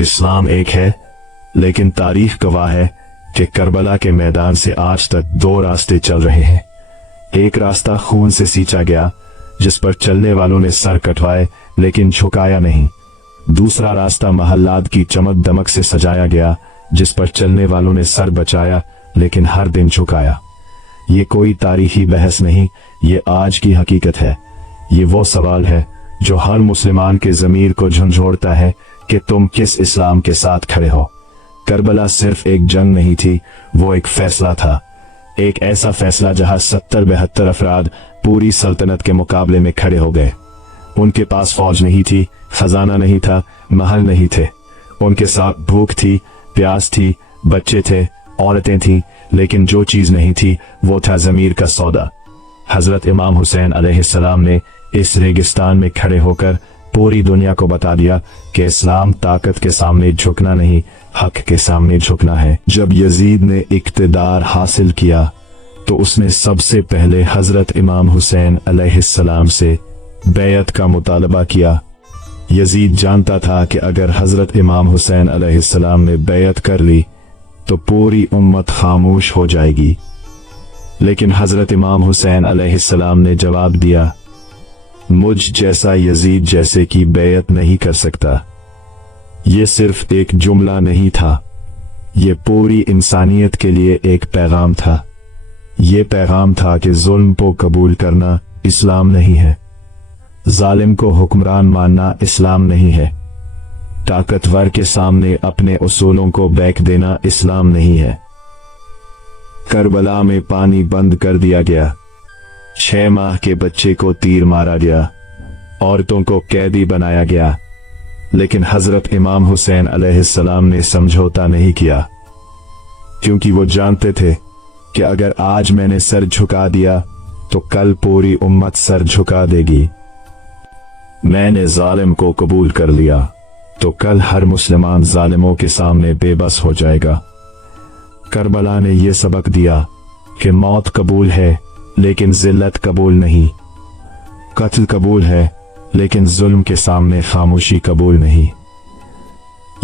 इस्लाम एक है, लेकिन तारीख गवाह है कि करबला के मैदान से आज तक दो रास्ते चल रहे हैं। एक रास्ता खून से सींचा गया, जिस पर चलने वालों ने सर कटवाए लेकिन झुकाया नहीं। दूसरा रास्ता महल्लात की चमक दमक से सजाया गया, जिस पर चलने वालों ने सर बचाया लेकिन हर दिन झुकाया। ये कोई तारीखी बहस नहीं, ये आज की हकीकत है। ये वो सवाल है जो हर मुसलमान के ज़मीर को झंझोड़ता है कि तुम किस इस्लाम के साथ खड़े हो। करबला सिर्फ एक जंग नहीं थी, वो एक फैसला था। एक ऐसा फैसला जहां 70-72 अफराद पूरी सल्तनत के मुकाबले में खड़े हो गए। उनके पास फौज नहीं थी, खजाना नहीं था, महल नहीं थे। उनके साथ भूख थी, प्यास थी, बच्चे थे, औरतें थी, लेकिन जो चीज नहीं थी वो था ज़मीर का सौदा। हजरत इमाम हुसैन अलैहिस्सलाम ने इस रेगिस्तान में खड़े होकर पूरी दुनिया को बता दिया कि इस्लाम ताकत के सामने झुकना नहीं, हक के सामने झुकना है। जब यजीद ने इक्तिदार हासिल किया तो उसने सबसे पहले हजरत इमाम हुसैन अलैहिस्सलाम से बैयत का मुतालबा किया। यजीद जानता था कि अगर हजरत इमाम हुसैन अलैहिस्सलाम ने बैयत कर ली तो पूरी उम्मत खामोश हो जाएगी। लेकिन हजरत इमाम हुसैन अलैहिस्सलाम ने जवाब दिया, मुझ जैसा यजीद जैसे की बैयत नहीं कर सकता। ये सिर्फ एक जुमला नहीं था, ये पूरी इंसानियत के लिए एक पैगाम था। ये पैगाम था कि जुल्म को कबूल करना इस्लाम नहीं है, जालिम को हुक्मरान मानना इस्लाम नहीं है, ताकतवर के सामने अपने उसूलों को बैक देना इस्लाम नहीं है। करबला में पानी बंद कर दिया गया, 6 माह के बच्चे को तीर मारा गया, औरतों को कैदी बनाया गया, लेकिन हजरत इमाम हुसैन अलैहिस्सलाम ने समझौता नहीं किया, क्योंकि वो जानते थे कि अगर आज मैंने सर झुका दिया तो कल पूरी उम्मत सर झुका देगी। मैंने जालिम को कबूल कर लिया तो कल हर मुसलमान जालिमों के सामने बेबस हो जाएगा। करबला ने यह सबक दिया कि मौत कबूल है लेकिन जिल्लत कबूल नहीं, कत्ल कबूल है लेकिन जुल्म के सामने खामोशी कबूल नहीं।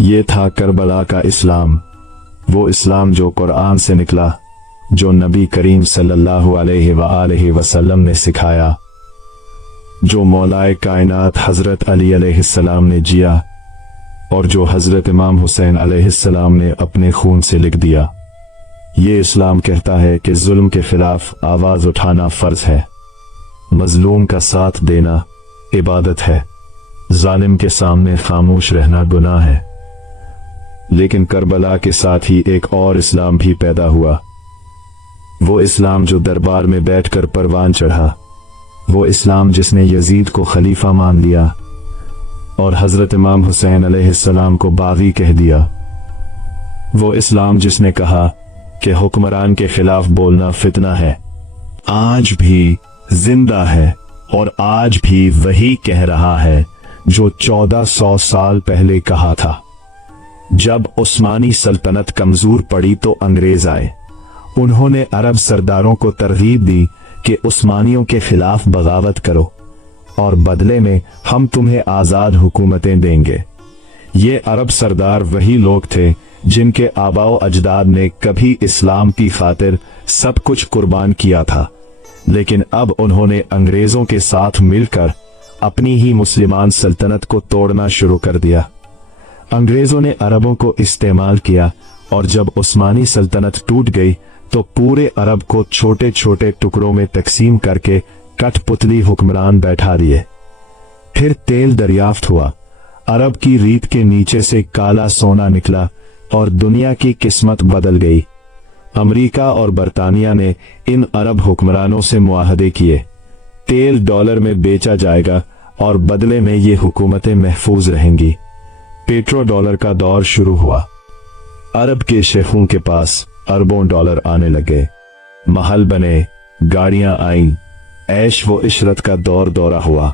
ये था करबला का इस्लाम, वो इस्लाम जो कुरान से निकला, जो नबी करीम सल्लल्लाहु अलैहि वसल्लम ने सिखाया, जो मौलाए कायनात हजरत अली अलैहिस्सलाम ने जिया और जो हजरत इमाम हुसैन अलैहिस्सलाम ने अपने खून से लिख दिया। ये इस्लाम कहता है कि जुल्म के खिलाफ आवाज उठाना फर्ज है, मजलूम का साथ देना इबादत है, जालिम के सामने खामोश रहना गुनाह है। लेकिन करबला के साथ ही एक और इस्लाम भी पैदा हुआ, वो इस्लाम जो दरबार में बैठकर परवान चढ़ा, वो इस्लाम जिसने यजीद को खलीफा मान लिया और हजरत इमाम हुसैन अलैहिस्सलाम को बागी कह दिया। वो इस्लाम जिसने कहा कि हुक्मरान के खिलाफ बोलना फितना है, आज भी जिंदा है और आज भी वही कह रहा है जो 1400 साल पहले कहा था। जब उस्मानी सल्तनत कमजोर पड़ी तो अंग्रेज आए, उन्होंने अरब सरदारों को तरगीब दी कि उस्मानियों के खिलाफ बगावत करो और बदले में हम तुम्हें आजाद हुकूमतें देंगे। ये अरब सरदार वही लोग थे जिनके आबाओ अजदाद ने कभी इस्लाम की खातिर सब कुछ कुर्बान किया था, लेकिन अब उन्होंने अंग्रेजों के साथ मिलकर अपनी ही मुसलमान सल्तनत को तोड़ना शुरू कर दिया। अंग्रेजों ने अरबों को इस्तेमाल किया और जब उस्मानी सल्तनत टूट गई तो पूरे अरब को छोटे छोटे टुकड़ों में तकसीम करके कठपुतली हुक्मरान बैठा दिए। फिर तेल दरियाफ्त हुआ, अरब की रीत के नीचे से काला सोना निकला और दुनिया की किस्मत बदल गई। अमेरिका और बरतानिया ने इन अरब हुक्मरानों से मुआहदे किए, तेल डॉलर में बेचा जाएगा और बदले में ये हुकूमतें महफूज रहेंगी। पेट्रो डॉलर का दौर शुरू हुआ, अरब के शेखों के पास अरबों डॉलर आने लगे, महल बने, गाड़ियां आईं, ऐश व इशरत का दौरा हुआ।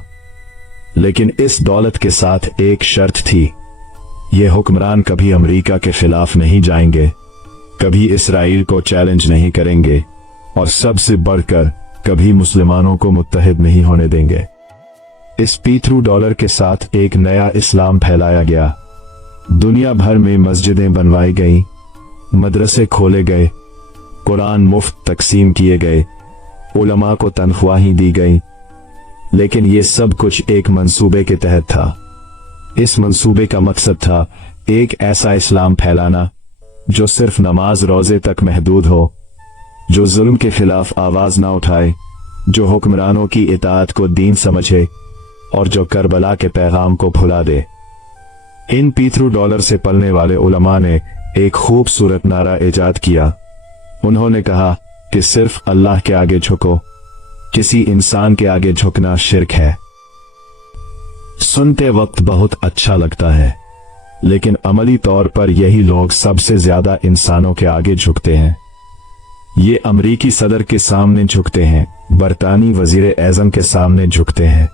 लेकिन इस दौलत के साथ एक शर्त थी, ये हुक्मरान कभी अमेरिका के खिलाफ नहीं जाएंगे, कभी इसराइल को चैलेंज नहीं करेंगे और सबसे बढ़कर कभी मुसलमानों को मुत्तहिद नहीं होने देंगे। इस पीथरू डॉलर के साथ एक नया इस्लाम फैलाया गया, दुनिया भर में मस्जिदें बनवाई गई, मदरसे खोले गए, कुरान मुफ्त तकसीम किए गए, उलमा को तनख्वाहें दी गई, लेकिन ये सब कुछ एक मंसूबे के तहत था। इस मंसूबे का मकसद था एक ऐसा इस्लाम फैलाना जो सिर्फ नमाज रोजे तक महदूद हो, जो जुल्म के खिलाफ आवाज ना उठाए, जो हुक्मरानों की इताअत को दीन समझे और जो करबला के पैगाम को भुला दे। इन पीतरू डॉलर से पलने वाले उलमा ने एक खूबसूरत नारा इजाद किया। उन्होंने कहा कि सिर्फ अल्लाह के आगे झुको, किसी इंसान के आगे झुकना शिर्क है। सुनते वक्त बहुत अच्छा लगता है, लेकिन अमली तौर पर यही लोग सबसे ज्यादा इंसानों के आगे झुकते हैं। ये अमरीकी सदर के सामने झुकते हैं, बरतानी वजीर एज़म के सामने झुकते हैं,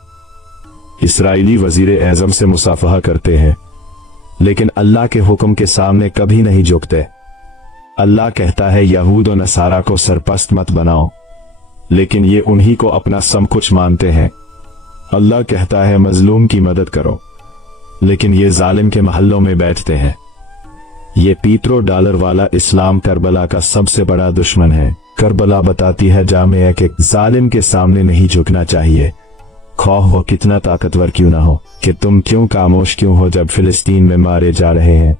इसराइली वजीर एज़म से मुसाफहा करते हैं, लेकिन अल्लाह के हुक्म के सामने कभी नहीं झुकते। अल्लाह कहता है यहूद और नसारा को सरपस्त मत बनाओ, लेकिन ये उन्हीं को अपना सब कुछ मानते हैं। अल्लाह कहता है मजलूम की मदद करो, लेकिन ये जालिम के महल्लों में बैठते हैं। ये पीतरो डॉलर वाला इस्लाम करबला का सबसे बड़ा दुश्मन है। करबला बताती है जामिया के जालिम के सामने नहीं झुकना चाहिए, खौफ हो कितना ताकतवर क्यों ना हो, कि तुम क्यों खामोश क्यों हो जब फिलिस्तीन में मारे जा रहे हैं।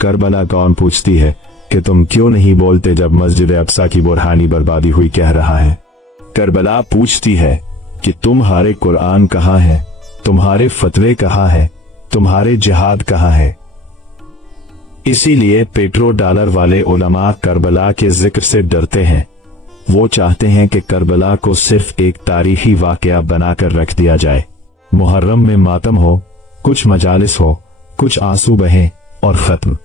करबला कौन पूछती है कि तुम क्यों नहीं बोलते जब मस्जिद अक्सा की बुरहानी बर्बादी हुई कह रहा है। करबला पूछती है कि तुम्हारे कुरान कहाँ है, तुम्हारे फतवे कहाँ है, तुम्हारे जिहाद कहाँ है। इसीलिए पेट्रो डॉलर वाले उलमा करबला के जिक्र से डरते हैं। वो चाहते हैं कि करबला को सिर्फ एक तारीखी वाकया बनाकर रख दिया जाए। मुहर्रम में मातम हो, कुछ मजालिस हो, कुछ आंसू बहे और खत्म,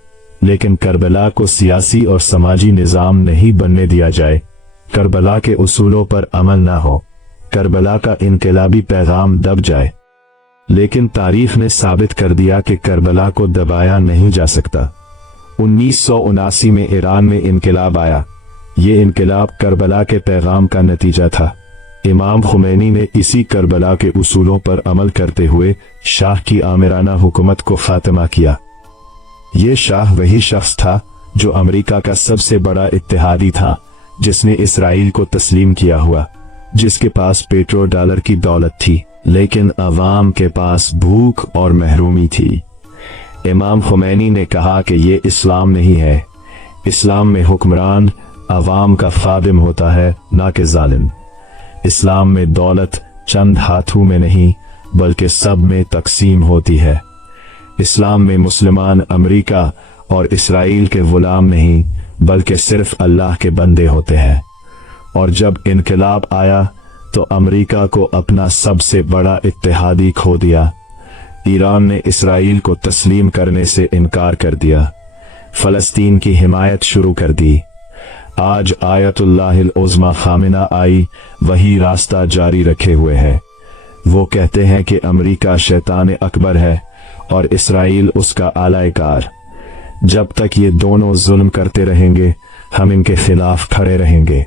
लेकिन करबला को सियासी और समाजी निजाम नहीं बनने दिया जाए। करबला के उसूलों पर अमल ना हो, करबला का इनकलाबी पैगाम दब जाए। लेकिन तारीख ने साबित कर दिया कि करबला को दबाया नहीं जा सकता। 1979 में ईरान में इनकलाब आया। ये इनकलाब करबला के पैगाम का नतीजा था। इमाम खुमैनी ने इसी करबला के उसूलों पर अमल करते हुए शाह की आमिराना हुकूमत को खात्मा किया। ये शाह वही शख्स था जो अमेरिका का सबसे बड़ा इत्तेहादी था, जिसने इसराइल को तस्लीम किया हुआ, जिसके पास पेट्रो डॉलर की दौलत थी, लेकिन अवाम के पास भूख और महरूमी थी। इमाम खुमैनी ने कहा कि ये इस्लाम नहीं है। इस्लाम में हुक्मरान अवाम का खादिम होता है, ना कि जालिम। इस्लाम में दौलत चंद हाथों में नहीं बल्कि सब में तकसीम होती है। इस्लाम में मुसलमान अमेरिका और इसराइल के गुलाम नहीं बल्कि सिर्फ अल्लाह के बंदे होते हैं। और जब इनकलाब आया तो अमेरिका को अपना सबसे बड़ा इत्तेहादी खो दिया। ईरान ने इसराइल को तस्लीम करने से इनकार कर दिया, फलस्तीन की हिमायत शुरू कर दी। आज आयतुल्लाहिल उज़्मा खामिना आई वही रास्ता जारी रखे हुए है। वो कहते हैं कि अमेरिका शैतान अकबर है और इसराइल उसका आलाकार। जब तक ये दोनों जुल्म करते रहेंगे हम इनके खिलाफ खड़े रहेंगे।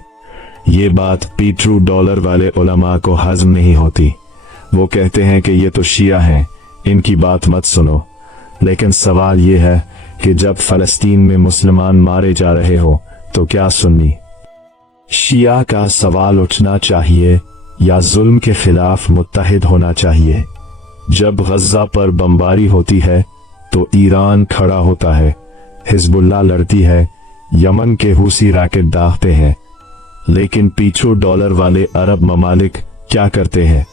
ये बात पीट्रू डॉलर वाले उलमा को हजम नहीं होती। वो कहते हैं कि ये तो शिया हैं, इनकी बात मत सुनो। लेकिन सवाल ये है कि जब फलस्तीन में मुसलमान मारे जा रहे हो तो क्या सुन्नी शिया का सवाल उठना चाहिए या जुल्म के खिलाफ मुत्तहिद होना चाहिए। जब गज्जा पर बमबारी होती है तो ईरान खड़ा होता है, हिजबुल्लाह लड़ती है, यमन के हुसी रॉकेट दागते हैं। लेकिन पीछू डॉलर वाले अरब ममालिक क्या करते हैं?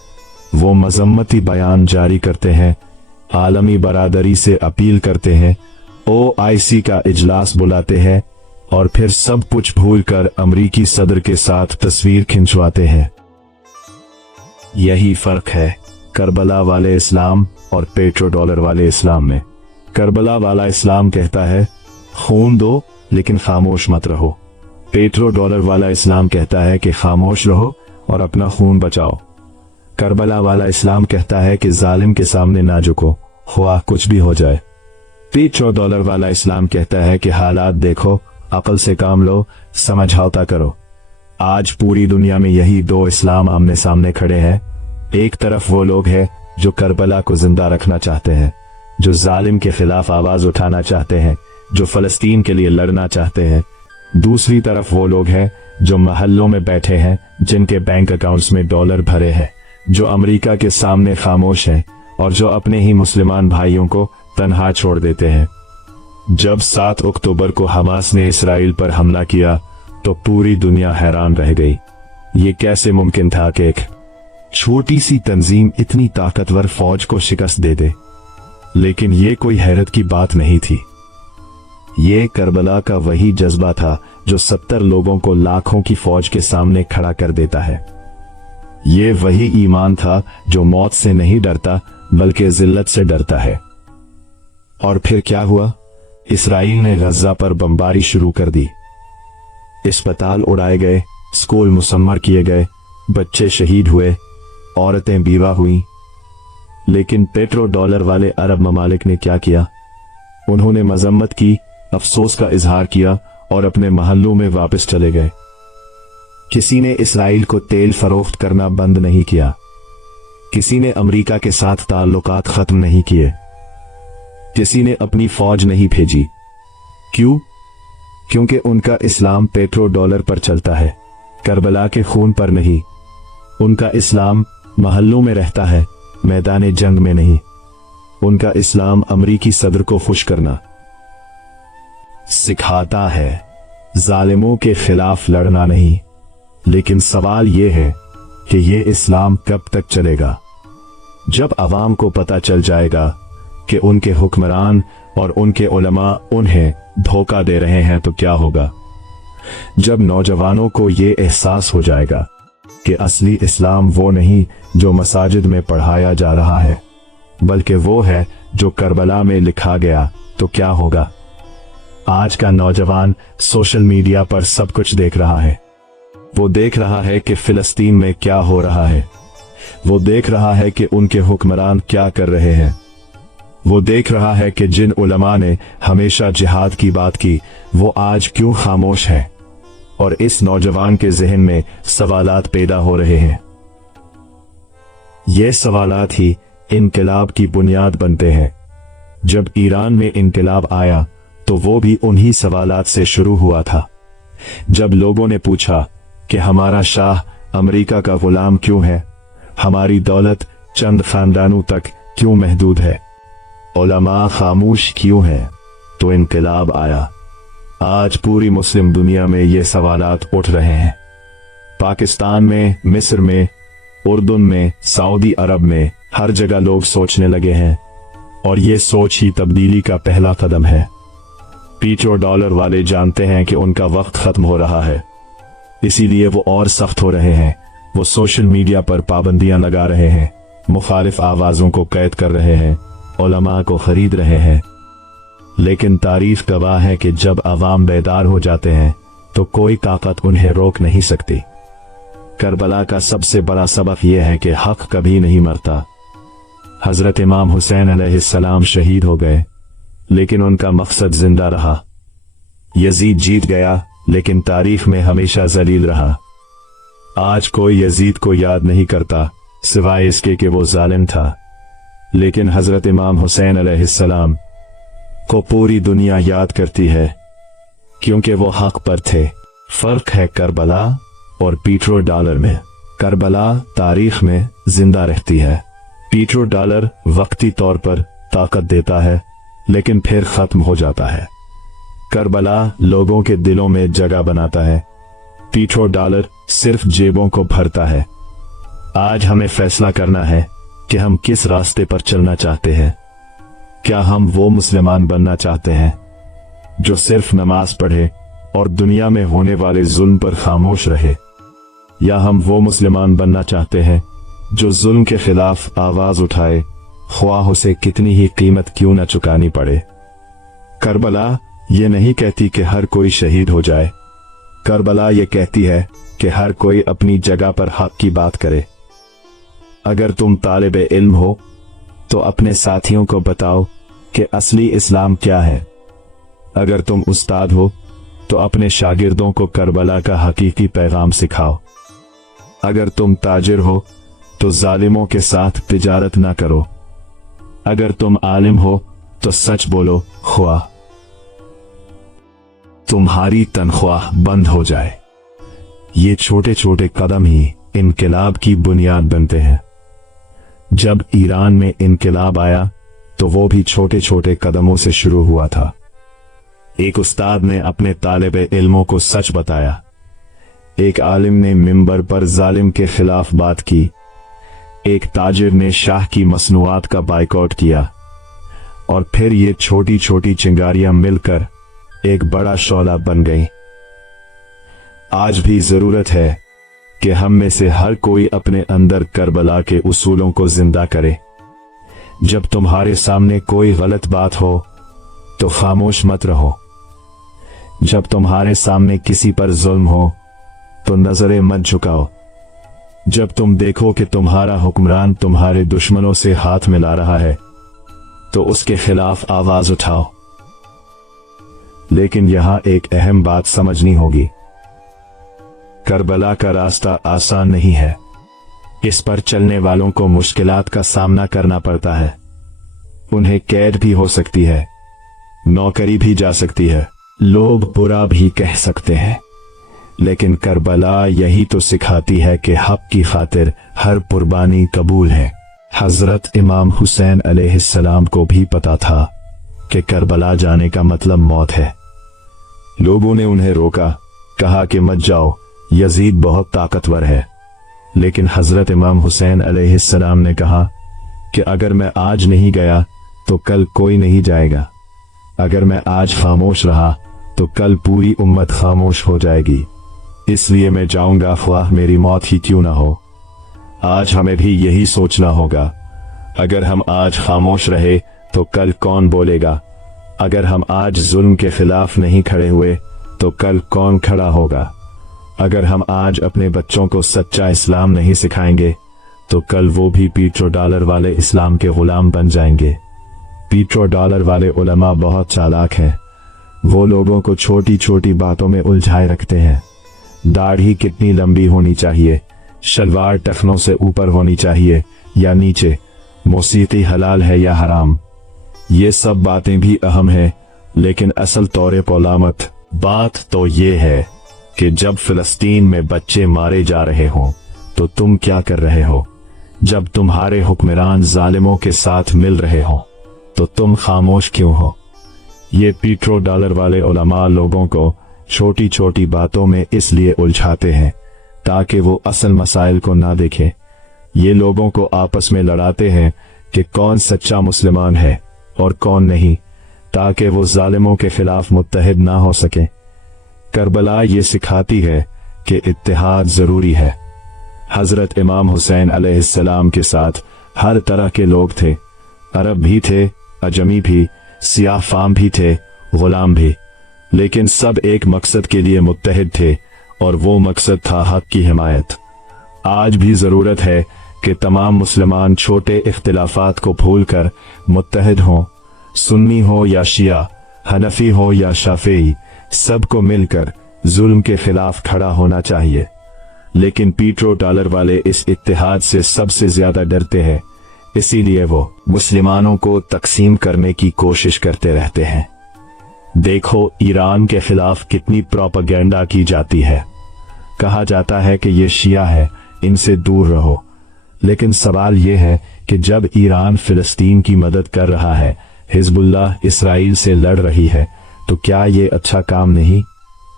वो मजम्मती बयान जारी करते हैं, आलमी बरादरी से अपील करते हैं, OIC का इजलास बुलाते हैं और फिर सब कुछ भूलकर अमरीकी सदर के साथ तस्वीर खिंचवाते हैं। यही फर्क है करबला वाले इस्लाम और पेट्रो डॉलर वाले इस्लाम में। करबला वाला इस्लाम कहता है खून दो लेकिन खामोश मत रहो। पेट्रो डॉलर वाला इस्लाम कहता है कि खामोश रहो और अपना खून बचाओ। करबला वाला इस्लाम कहता है कि जालिम के सामने ना झुको, ख्वाह कुछ भी हो जाए। पेट्रो डॉलर वाला इस्लाम कहता है कि हालात देखो, अकल से काम लो, समझौता करो। आज पूरी दुनिया में यही दो इस्लाम आमने सामने खड़े हैं। एक तरफ वो लोग हैं जो करबला को जिंदा रखना चाहते हैं, जो जालिम के खिलाफ आवाज उठाना चाहते हैं, जो फलस्तीन के लिए लड़ना चाहते हैं। दूसरी तरफ वो लोग हैं जो महल्लों में बैठे हैं, जिनके बैंक अकाउंट्स में डॉलर भरे हैं, जो अमेरिका के सामने खामोश हैं और जो अपने ही मुसलमान भाइयों को तन्हा छोड़ देते हैं। जब 7 अक्टूबर को हमास ने इसराइल पर हमला किया तो पूरी दुनिया हैरान रह गई। ये कैसे मुमकिन था कि एक छोटी सी तंजीम इतनी ताकतवर फौज को शिकस्त दे दे। लेकिन ये कोई हैरत की बात नहीं थी। ये करबला का वही जज्बा था जो 70 लोगों को लाखों की फौज के सामने खड़ा कर देता है। ये वही ईमान था जो मौत से नहीं डरता बल्कि जिल्लत से डरता है। और फिर क्या हुआ? इसराइल ने गज़ा पर बमबारी शुरू कर दी। अस्पताल उड़ाए गए, स्कूल मुसम्मर किए गए, बच्चे शहीद हुए, औरतें बीवा हुई। लेकिन पेट्रो डॉलर वाले अरब ममालिक ने क्या किया? उन्होंने मजम्मत की, अफसोस का इजहार किया और अपने महल्लों में वापस चले गए। किसी ने इसराइल को तेल फरोख्त करना बंद नहीं किया। किसी ने अमेरिका के साथ ताल्लुकात खत्म नहीं किए। किसी ने अपनी फौज नहीं भेजी। क्यों? क्योंकि उनका इस्लाम पेट्रो डॉलर पर चलता है, करबला के खून पर नहीं। उनका इस्लाम महल्लों में रहता है, मैदान जंग में नहीं। उनका इस्लाम अमरीकी सदर को खुश करना सिखाता है, जालिमों के खिलाफ लड़ना नहीं। लेकिन सवाल यह है कि ये इस्लाम कब तक चलेगा? जब अवाम को पता चल जाएगा कि उनके हुक्मरान और उनके उलमा उन्हें धोखा दे रहे हैं तो क्या होगा? जब नौजवानों को ये एहसास हो जाएगा कि असली इस्लाम वो नहीं जो मसाजिद में पढ़ाया जा रहा है, बल्कि वो है जो करबला में लिखा गया, तो क्या होगा? आज का नौजवान सोशल मीडिया पर सब कुछ देख रहा है। वो देख रहा है कि फिलिस्तीन में क्या हो रहा है। वो देख रहा है कि उनके हुक्मरान क्या कर रहे हैं। वो देख रहा है कि जिन उलमा ने हमेशा जिहाद की बात की, वो आज क्यों खामोश है। और इस नौजवान के जहन में सवालात पैदा हो रहे हैं। ये सवालात ही इनकलाब की बुनियाद बनते हैं। जब ईरान में इनकलाब आया तो वो भी उन्हीं सवालात से शुरू हुआ था। जब लोगों ने पूछा कि हमारा शाह अमेरिका का गुलाम क्यों है, हमारी दौलत चंद खानदानों तक क्यों महदूद है, उलमा खामोश क्यों है, तो इनकलाब आया। आज पूरी मुस्लिम दुनिया में ये सवालात उठ रहे हैं। पाकिस्तान में, मिस्र में, उर्दून में, सऊदी अरब में, हर जगह लोग सोचने लगे हैं। और ये सोच ही तब्दीली का पहला कदम है। पेट्रो डॉलर वाले जानते हैं कि उनका वक्त खत्म हो रहा है, इसीलिए वो और सख्त हो रहे हैं। वो सोशल मीडिया पर पाबंदियां लगा रहे हैं, मुखालिफ आवाजों को कैद कर रहे हैं, उलमा को खरीद रहे हैं। लेकिन तारीफ गवाह है कि जब अवाम बेदार हो जाते हैं तो कोई ताकत उन्हें रोक नहीं सकती। करबला का सबसे बड़ा सबक यह है कि हक कभी नहीं मरता। हजरत इमाम हुसैन अलैहिस्सलाम शहीद हो गए, लेकिन उनका मकसद जिंदा रहा। यजीद जीत गया, लेकिन तारीख में हमेशा जलील रहा। आज कोई यजीद को याद नहीं करता, सिवाय इसके कि वो जालिम था। लेकिन हजरत इमाम हुसैन अलैहिस्सलाम को पूरी दुनिया याद करती है, क्योंकि वो हक पर थे। फर्क है करबला और पेट्रो डॉलर में। करबला तारीख में जिंदा रहती है। पेट्रो डॉलर वक्ती तौर पर ताकत देता है, लेकिन फिर खत्म हो जाता है। करबला लोगों के दिलों में जगह बनाता है। पेट्रो डॉलर सिर्फ जेबों को भरता है। आज हमें फैसला करना है कि हम किस रास्ते पर चलना चाहते हैं। क्या हम वो मुसलमान बनना चाहते हैं जो सिर्फ नमाज पढ़े और दुनिया में होने वाले जुल्म पर खामोश रहे, या हम वो मुसलमान बनना चाहते हैं जो जुल्म के खिलाफ आवाज उठाए, ख्वाह उसे कितनी ही कीमत क्यों न चुकानी पड़े। करबला ये नहीं कहती कि हर कोई शहीद हो जाए। करबला ये कहती है कि हर कोई अपनी जगह पर हक की बात करे। अगर तुम तालिबे इल्म हो तो अपने साथियों को बताओ कि असली इस्लाम क्या है। अगर तुम उस्ताद हो तो अपने शागिर्दों को करबला का हकीकी पैगाम सिखाओ। अगर तुम ताजिर हो तो जालिमों के साथ तिजारत ना करो। अगर तुम आलिम हो तो सच बोलो, ख्वाह तुम्हारी तनख्वाह बंद हो जाए। ये छोटे छोटे कदम ही इनकलाब की बुनियाद बनते हैं। जब ईरान में इनकलाब आया तो वो भी छोटे छोटे कदमों से शुरू हुआ था। एक उस्ताद ने अपने तालिबे इल्मों को सच बताया, एक आलिम ने मिंबर पर जालिम के खिलाफ बात की, एक ताजिर ने शाह की मसनूआत का बाइकआउट किया, और फिर ये छोटी छोटी चिंगारियां मिलकर एक बड़ा शौला बन गई। आज भी जरूरत है कि हम में से हर कोई अपने अंदर करबला के उसूलों को जिंदा करे। जब तुम्हारे सामने कोई गलत बात हो तो खामोश मत रहो। जब तुम्हारे सामने किसी पर जुल्म हो तो नजरें मत झुकाओ। जब तुम देखो कि तुम्हारा हुक्मरान तुम्हारे दुश्मनों से हाथ मिला रहा है तो उसके खिलाफ आवाज उठाओ। लेकिन यहां एक अहम बात समझनी होगी, करबला का रास्ता आसान नहीं है। इस पर चलने वालों को मुश्किलात का सामना करना पड़ता है। उन्हें कैद भी हो सकती है, नौकरी भी जा सकती है, लोग बुरा भी कह सकते हैं, लेकिन करबला यही तो सिखाती है कि हक की खातिर हर कुर्बानी कबूल है। हजरत इमाम हुसैन अलैहिस्सलाम को भी पता था कि करबला जाने का मतलब मौत है। लोगों ने उन्हें रोका, कहा कि मत जाओ, यजीद बहुत ताकतवर है। लेकिन हजरत इमाम हुसैन अलैहिस्सलाम ने कहा कि अगर मैं आज नहीं गया तो कल कोई नहीं जाएगा। अगर मैं आज खामोश रहा तो कल पूरी उम्मत खामोश हो जाएगी। इसलिए मैं जाऊंगा, ख्वाह मेरी मौत ही क्यों ना हो। आज हमें भी यही सोचना होगा, अगर हम आज खामोश रहे तो कल कौन बोलेगा। अगर हम आज जुल्म के खिलाफ नहीं खड़े हुए तो कल कौन खड़ा होगा। अगर हम आज अपने बच्चों को सच्चा इस्लाम नहीं सिखाएंगे तो कल वो भी $1 वाले इस्लाम के गुलाम बन जाएंगे। $1 वाले उलमा बहुत चालाक हैं। वो लोगों को छोटी छोटी बातों में उलझाए रखते हैं। दाढ़ी कितनी लंबी होनी चाहिए, शलवार टखनों से ऊपर होनी चाहिए या नीचे, मौसीकी हलाल है या हराम, ये सब बातें भी अहम है, लेकिन असल तौर पर बात तो ये है कि जब फिलिस्तीन में बच्चे मारे जा रहे हों तो तुम क्या कर रहे हो। जब तुम्हारे हुक्मरान जालिमों के साथ मिल रहे हो तो तुम खामोश क्यों हो। ये $1 वाले उलमा लोगों को छोटी छोटी बातों में इसलिए उलझाते हैं ताकि वो असल मसाइल को ना देखें। ये लोगों को आपस में लड़ाते हैं कि कौन सच्चा मुसलमान है और कौन नहीं, ताकि वो जालिमों के खिलाफ मुत्तहिद ना हो सके। करबला ये सिखाती है कि इत्तेहाद जरूरी है। हजरत इमाम हुसैन अलैहिस्सलाम के साथ हर तरह के लोग थे, अरब भी थे, अजमी भी, सियाह फाम भी थे, गुलाम भी, लेकिन सब एक मकसद के लिए मुत्तहिद थे और वो मकसद था हक की हिमायत। आज भी जरूरत है कि तमाम मुसलमान छोटे इख्तिलाफात को भूलकर मुत्तहिद हों। सुन्नी हो या शिया, हनफी हो या शाफी, सबको मिलकर जुल्म के खिलाफ खड़ा होना चाहिए। लेकिन $1 वाले इस इत्तेहाद से सबसे ज्यादा डरते हैं, इसीलिए वो मुसलमानों को तकसीम करने की कोशिश करते रहते हैं। देखो ईरान के खिलाफ कितनी प्रोपेगेंडा की जाती है। कहा जाता है कि ये शिया है, इनसे दूर रहो। लेकिन सवाल ये है कि जब ईरान फिलिस्तीन की मदद कर रहा है, हिजबुल्लाह इसराइल से लड़ रही है, तो क्या ये अच्छा काम नहीं?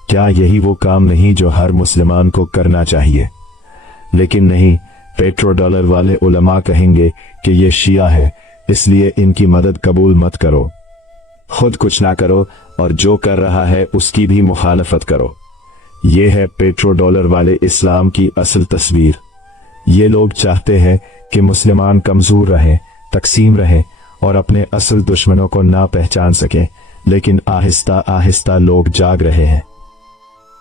क्या यही वो काम नहीं जो हर मुसलमान को करना चाहिए? लेकिन नहीं, $1 वाले उलमा कहेंगे कि ये शिया है, इसलिए इनकी मदद कबूल मत करो। खुद कुछ ना करो और जो कर रहा है उसकी भी मुखालफत करो। ये है $1 वाले इस्लाम की असल तस्वीर। ये लोग चाहते हैं कि मुसलमान कमजोर रहें, तकसीम रहें और अपने असल दुश्मनों को ना पहचान सकें, लेकिन आहिस्ता आहिस्ता लोग जाग रहे हैं।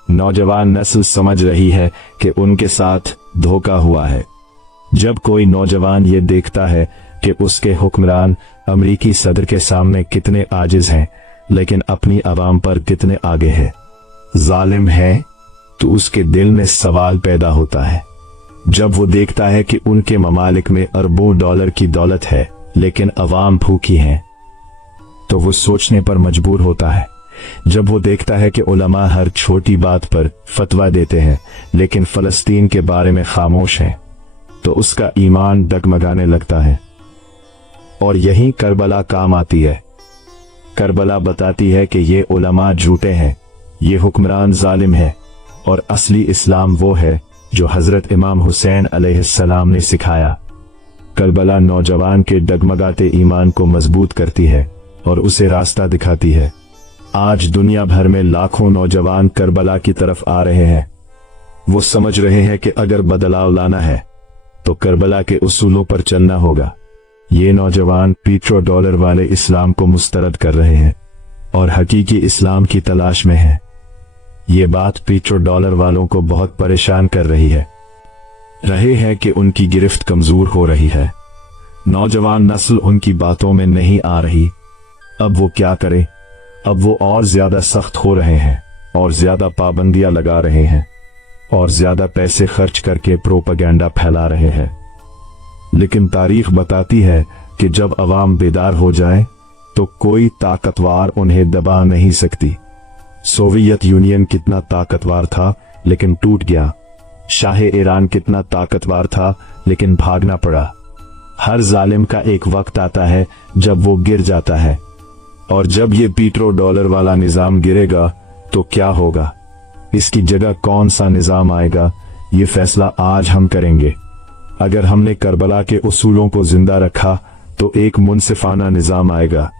नौजवान नस्ल समझ रही है कि उनके साथ धोखा हुआ है। जब कोई नौजवान ये देखता है कि उसके हुक्मरान अमरीकी सदर के सामने कितने आजिज हैं, लेकिन अपनी आवाम पर कितने आगे है, जालिम है, तो उसके दिल में सवाल पैदा होता है। जब वो देखता है कि उनके ममालिक में अरबों डॉलर की दौलत है लेकिन अवाम भूखी है, तो वो सोचने पर मजबूर होता है। जब वो देखता है कि उलमा हर छोटी बात पर फतवा देते हैं लेकिन फलस्तीन के बारे में खामोश हैं, तो उसका ईमान डगमगाने लगता है। और यही करबला काम आती है। करबला बताती है कि ये उलमा झूठे हैं, ये हुक्मरान जालिम है, और असली इस्लाम वो है जो हजरत इमाम हुसैन अलैहिस्सलाम ने सिखाया। करबला नौजवान के डगमगाते ईमान को मजबूत करती है और उसे रास्ता दिखाती है। आज दुनिया भर में लाखों नौजवान करबला की तरफ आ रहे हैं। वो समझ रहे हैं कि अगर बदलाव लाना है तो करबला के उसूलों पर चलना होगा। ये नौजवान पेट्रो डॉलर वाले इस्लाम को मुस्तरद कर रहे हैं और हकीकी इस्लाम की तलाश में हैं। ये बात पेट्रो डॉलर वालों को बहुत परेशान कर रही है कि उनकी गिरफ्त कमजोर हो रही है। नौजवान नस्ल उनकी बातों में नहीं आ रही। अब वो क्या करे? अब वो और ज्यादा सख्त हो रहे हैं और ज्यादा पाबंदियां लगा रहे हैं और ज्यादा पैसे खर्च करके प्रोपेगेंडा फैला रहे हैं। लेकिन तारीख बताती है कि जब अवाम बेदार हो जाए तो कोई ताकतवर उन्हें दबा नहीं सकती। सोवियत यूनियन कितना ताकतवर था लेकिन टूट गया। शाह ईरान कितना ताकतवर था लेकिन भागना पड़ा। हर जालिम का एक वक्त आता है जब वो गिर जाता है, और जब ये पेट्रो डॉलर वाला निजाम गिरेगा तो क्या होगा? इसकी जगह कौन सा निजाम आएगा? ये फैसला आज हम करेंगे। अगर हमने करबला के उसूलों को जिंदा रखा तो एक मुनसिफाना निजाम आएगा।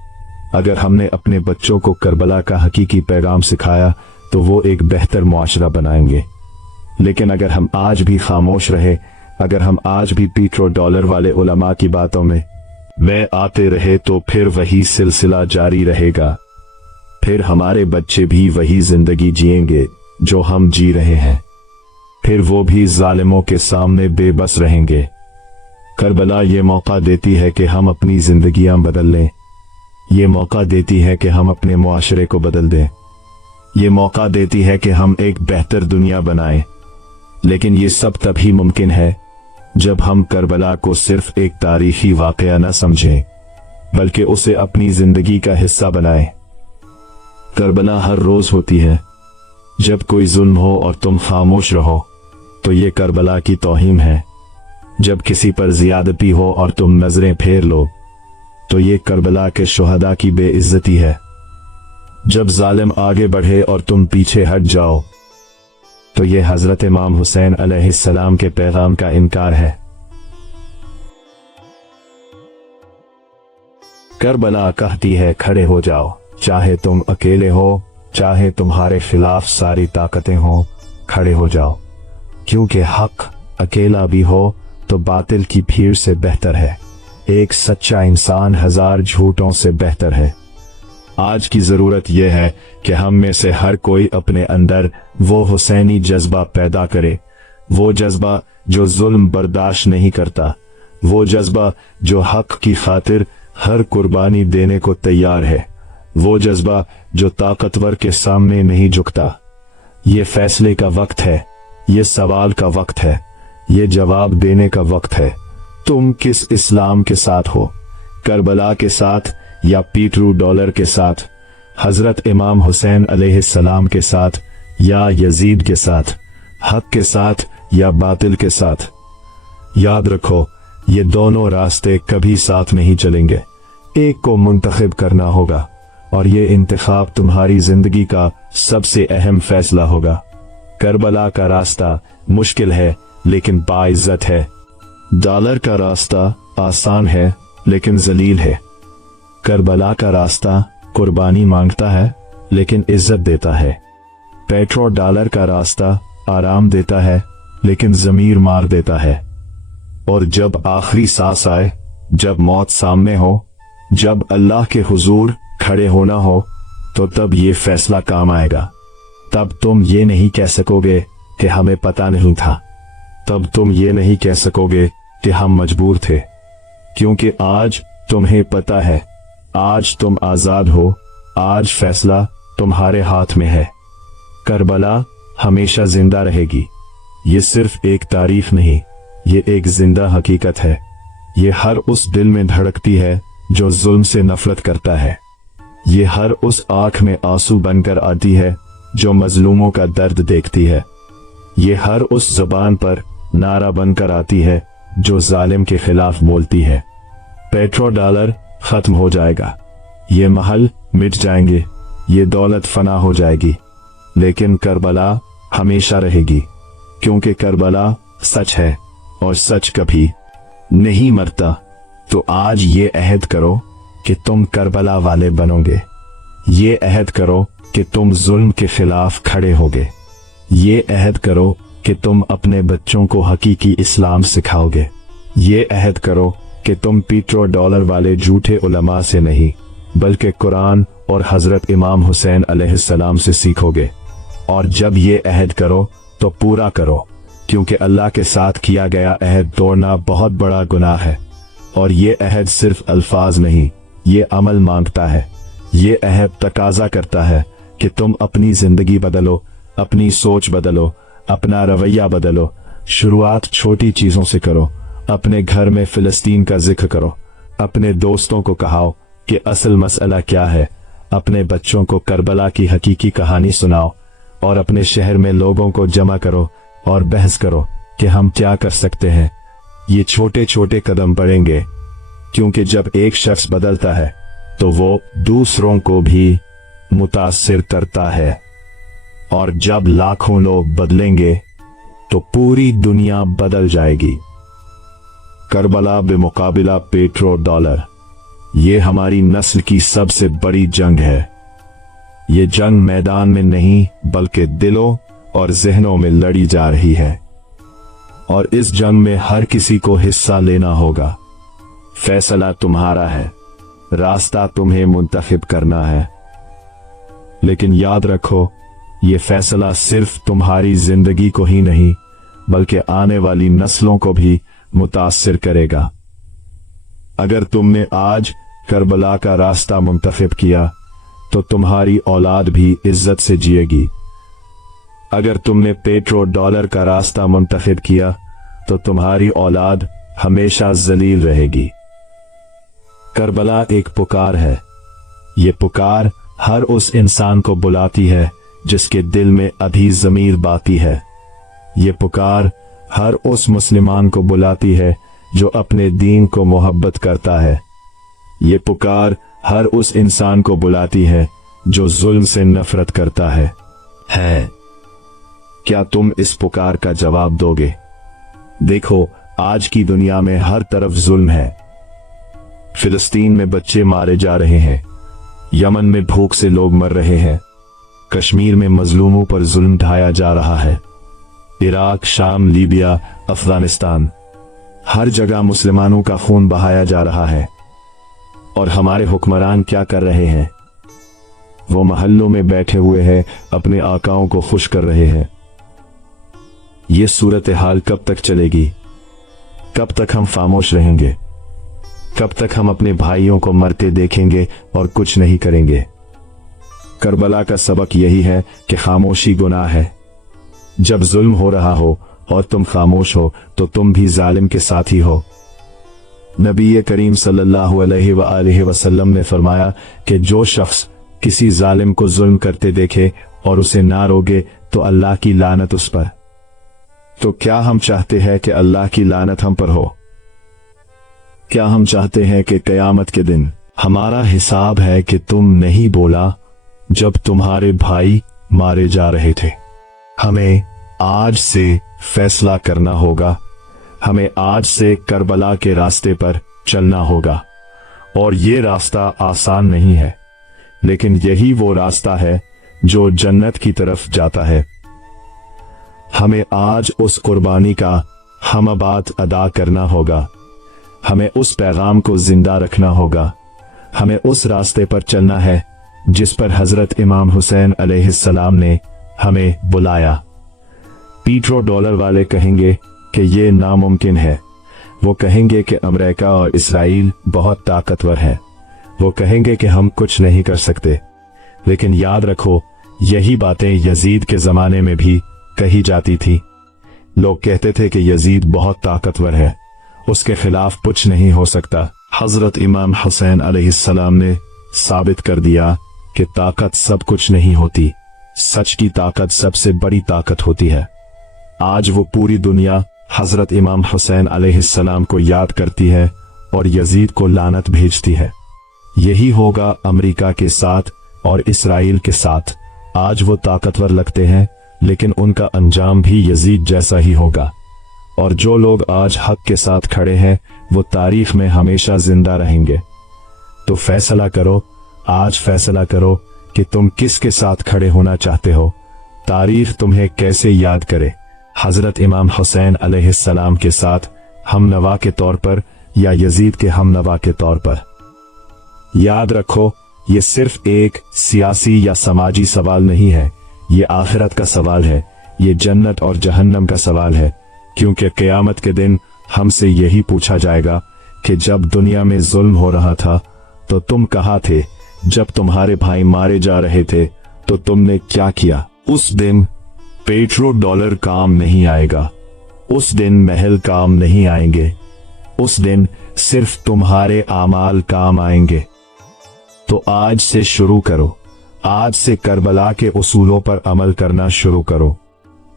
अगर हमने अपने बच्चों को करबला का हकीकी पैगाम सिखाया तो वो एक बेहतर मुआशरा बनाएंगे। लेकिन अगर हम आज भी खामोश रहे, अगर हम आज भी पेट्रो डॉलर वाले उलमा की बातों में वे आते रहे, तो फिर वही सिलसिला जारी रहेगा। फिर हमारे बच्चे भी वही जिंदगी जिएंगे जो हम जी रहे हैं। फिर वो भी जालिमों के सामने बेबस रहेंगे। करबला ये मौका देती है कि हम अपनी जिंदगियां बदल लें। ये मौका देती है कि हम अपने मुआशरे को बदल दें। ये मौका देती है कि हम एक बेहतर दुनिया बनाएं। लेकिन ये सब तभी मुमकिन है जब हम करबला को सिर्फ एक तारीखी वाकया न समझें, बल्कि उसे अपनी जिंदगी का हिस्सा बनाएं। करबला हर रोज होती है। जब कोई जुल्म हो और तुम खामोश रहो तो ये करबला की तौहीन है। जब किसी पर जियादती हो और तुम नजरें फेर लो तो ये करबला के शुहदा की बेइज्जती है। जब जालिम आगे बढ़े और तुम पीछे हट जाओ तो ये हजरत इमाम हुसैन अलैहिस्सलाम के पैगाम का इनकार है। करबला कहती है, खड़े हो जाओ, चाहे तुम अकेले हो, चाहे तुम्हारे खिलाफ सारी ताकतें हो, खड़े हो जाओ, क्योंकि हक अकेला भी हो तो बातिल की भीड़ से बेहतर है। एक सच्चा इंसान हजार झूठों से बेहतर है। आज की जरूरत यह है कि हम में से हर कोई अपने अंदर वो हुसैनी जज्बा पैदा करे, वो जज्बा जो जुल्म बर्दाश्त नहीं करता, वो जज्बा जो हक की खातिर हर कुर्बानी देने को तैयार है, वो जज्बा जो ताकतवर के सामने नहीं झुकता। ये फैसले का वक्त है, ये सवाल का वक्त है, ये जवाब देने का वक्त है। तुम किस इस्लाम के साथ हो? करबला के साथ या पेट्रो डॉलर के साथ? हजरत इमाम हुसैन अलैहिस्सलाम के साथ या यजीद के साथ? हक के साथ या बातिल के साथ? याद रखो, ये दोनों रास्ते कभी साथ नहीं चलेंगे। एक को मुंतखब करना होगा और ये इंतखाब तुम्हारी जिंदगी का सबसे अहम फैसला होगा। करबला का रास्ता मुश्किल है लेकिन बाइज्जत है। डॉलर का रास्ता आसान है लेकिन जलील है। करबला का रास्ता कुर्बानी मांगता है लेकिन इज्जत देता है। पेट्रो डॉलर का रास्ता आराम देता है लेकिन जमीर मार देता है। और जब आखिरी सांस आए, जब मौत सामने हो, जब अल्लाह के हुजूर खड़े होना हो, तो तब ये फैसला काम आएगा। तब तुम ये नहीं कह सकोगे कि हमें पता नहीं था। तब तुम ये नहीं कह सकोगे कि हम मजबूर थे, क्योंकि आज तुम्हें पता है, आज तुम आजाद हो, आज फैसला तुम्हारे हाथ में है। करबला हमेशा जिंदा रहेगी। ये सिर्फ एक तारीख नहीं, ये एक जिंदा हकीकत है। ये हर उस दिल में धड़कती है जो जुल्म से नफरत करता है। ये हर उस आंख में आंसू बनकर आती है जो मजलूमों का दर्द देखती है। ये हर उस जुबान पर नारा बनकर आती है जो जालिम के खिलाफ बोलती है। पेट्रोल डॉलर खत्म हो जाएगा, ये महल मिट जाएंगे, ये दौलत फना हो जाएगी, लेकिन करबला हमेशा रहेगी, क्योंकि करबला सच है और सच कभी नहीं मरता। तो आज ये अहद करो कि तुम करबला वाले बनोगे। ये अहद करो कि तुम जुल्म के खिलाफ खड़े होगे। ये अहद करो कि तुम अपने बच्चों को हकीकी इस्लाम सिखाओगे। ये अहद करो कि तुम पेट्रोल डॉलर वाले झूठे उलमा से नहीं, बल्कि कुरान और हजरत इमाम हुसैन अलैहिस्सलाम से सीखोगे। और जब ये अहद करो तो पूरा करो, क्योंकि अल्लाह के साथ किया गया अहद तोड़ना बहुत बड़ा गुनाह है। और ये अहद सिर्फ अल्फाज नहीं, ये अमल मांगता है। ये अहद तकाजा करता है कि तुम अपनी जिंदगी बदलो, अपनी सोच बदलो, अपना रवैया बदलो। शुरुआत छोटी चीजों से करो। अपने घर में फिलिस्तीन का जिक्र करो। अपने दोस्तों को कहाओ कि असल मसला क्या है। अपने बच्चों को करबला की हकीकी कहानी सुनाओ और अपने शहर में लोगों को जमा करो और बहस करो कि हम क्या कर सकते हैं। ये छोटे छोटे कदम बढ़ेंगे, क्योंकि जब एक शख्स बदलता है तो वो दूसरों को भी मुतासिर करता है, और जब लाखों लोग बदलेंगे तो पूरी दुनिया बदल जाएगी। करबला बेमुकाबिला पेट्रोल डॉलर, ये हमारी नस्ल की सबसे बड़ी जंग है। ये जंग मैदान में नहीं बल्कि दिलों और जहनों में लड़ी जा रही है, और इस जंग में हर किसी को हिस्सा लेना होगा। फैसला तुम्हारा है, रास्ता तुम्हें मुंतखब करना है, लेकिन याद रखो ये फैसला सिर्फ तुम्हारी जिंदगी को ही नहीं बल्कि आने वाली नस्लों को भी मुतासिर करेगा। अगर तुमने आज करबला का रास्ता मुंतखब किया तो तुम्हारी औलाद भी इज्जत से जिएगी। अगर तुमने पेट्रोल डॉलर का रास्ता मुंतखब किया तो तुम्हारी औलाद हमेशा जलील रहेगी। करबला एक पुकार है। ये पुकार हर उस इंसान को बुलाती है जिसके दिल में अभी ज़मीर बाकी है। ये पुकार हर उस मुसलमान को बुलाती है जो अपने दीन को मोहब्बत करता है। ये पुकार हर उस इंसान को बुलाती है जो जुल्म से नफरत करता है। क्या तुम इस पुकार का जवाब दोगे? देखो, आज की दुनिया में हर तरफ जुल्म है। फिलिस्तीन में बच्चे मारे जा रहे हैं, यमन में भूख से लोग मर रहे हैं, कश्मीर में मजलूमों पर जुल्म ढाया जा रहा है, इराक, शाम, लीबिया, अफगानिस्तान, हर जगह मुसलमानों का खून बहाया जा रहा है। और हमारे हुक्मरान क्या कर रहे हैं? वो महल्लों में बैठे हुए हैं, अपने आकाओं को खुश कर रहे हैं। ये सूरत हाल कब तक चलेगी? कब तक हम खामोश रहेंगे? कब तक हम अपने भाइयों को मरते देखेंगे और कुछ नहीं करेंगे? करबला का सबक यही है कि खामोशी गुनाह है। जब जुल्म हो रहा हो और तुम खामोश हो तो तुम भी जालिम के साथी हो। नबी करीम सल्लल्लाहु अलैहि वसल्लम ने फरमाया कि जो शख्स किसी जालिम को जुल्म करते देखे और उसे ना रोके तो अल्लाह की लानत उस पर। तो क्या हम चाहते हैं कि अल्लाह की लानत हम पर हो? क्या हम चाहते हैं कि कयामत के दिन हमारा हिसाब है कि तुम नहीं बोला जब तुम्हारे भाई मारे जा रहे थे? हमें आज से फैसला करना होगा। हमें आज से करबला के रास्ते पर चलना होगा। और ये रास्ता आसान नहीं है, लेकिन यही वो रास्ता है जो जन्नत की तरफ जाता है। हमें आज उस कुर्बानी का हमबात अदा करना होगा। हमें उस पैगाम को जिंदा रखना होगा। हमें उस रास्ते पर चलना है जिस पर हजरत इमाम हुसैन अलैहिस्सलाम ने हमें बुलाया। पेट्रोल डॉलर वाले कहेंगे कि ये नामुमकिन है। वो कहेंगे कि अमेरिका और इसराइल बहुत ताकतवर है। वो कहेंगे कि हम कुछ नहीं कर सकते। लेकिन याद रखो, यही बातें यजीद के जमाने में भी कही जाती थी। लोग कहते थे कि यजीद बहुत ताकतवर है, उसके खिलाफ कुछ नहीं हो सकता। हजरत इमाम हुसैन अलैहिस्सलाम ने साबित कर दिया कि ताकत सब कुछ नहीं होती, सच की ताकत सबसे बड़ी ताकत होती है। आज वो पूरी दुनिया हजरत इमाम हुसैन अलैहिस्सलाम को याद करती है और यजीद को लानत भेजती है। यही होगा अमेरिका के साथ और इसराइल के साथ। आज वो ताकतवर लगते हैं, लेकिन उनका अंजाम भी यजीद जैसा ही होगा। और जो लोग आज हक के साथ खड़े हैं वो तारीख में हमेशा जिंदा रहेंगे। तो फैसला करो, आज फैसला करो कि तुम किसके साथ खड़े होना चाहते हो। तारीख तुम्हें कैसे याद करे, हजरत इमाम हुसैन अलैहिस्सलाम के साथ हमनवा के तौर पर या यजीद के हमनवा के तौर पर। याद रखो, ये सिर्फ एक सियासी या समाजी सवाल नहीं है, ये आखिरत का सवाल है, ये जन्नत और जहन्नम का सवाल है। क्योंकि क़यामत के दिन हमसे यही पूछा जाएगा कि जब दुनिया में जुल्म हो रहा था तो तुम कहाँ थे, जब तुम्हारे भाई मारे जा रहे थे तो तुमने क्या किया। उस दिन पेट्रो डॉलर काम नहीं आएगा, उस दिन महल काम नहीं आएंगे, उस दिन सिर्फ तुम्हारे आमाल काम आएंगे। तो आज से शुरू करो, आज से करबला के उसूलों पर अमल करना शुरू करो।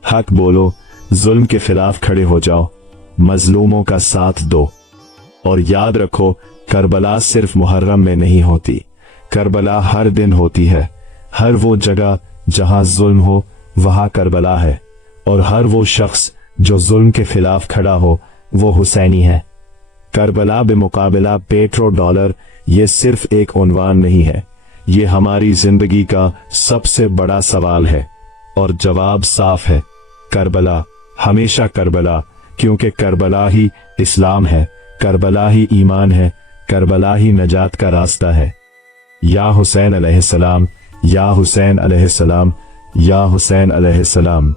हक बोलो, जुल्म के खिलाफ खड़े हो जाओ, मजलूमों का साथ दो। और याद रखो, करबला सिर्फ मुहर्रम में नहीं होती, करबला हर दिन होती है। हर वो जगह जहां जुल्म हो वहां करबला है, और हर वो शख्स जो जुल्म के खिलाफ खड़ा हो वो हुसैनी है। करबला बेमुकाबिला पेट्रो डॉलर ये सिर्फ एक उन्वान नहीं है, ये हमारी जिंदगी का सबसे बड़ा सवाल है। और जवाब साफ है, करबला, हमेशा करबला, क्योंकि करबला ही इस्लाम है, करबला ही ईमान है, करबला ही नजात का रास्ता है। या हुसैन अलैहिस्सलाम, या हुसैन अलैहिस्सलाम, या हुसैन अलैहिस्सलाम।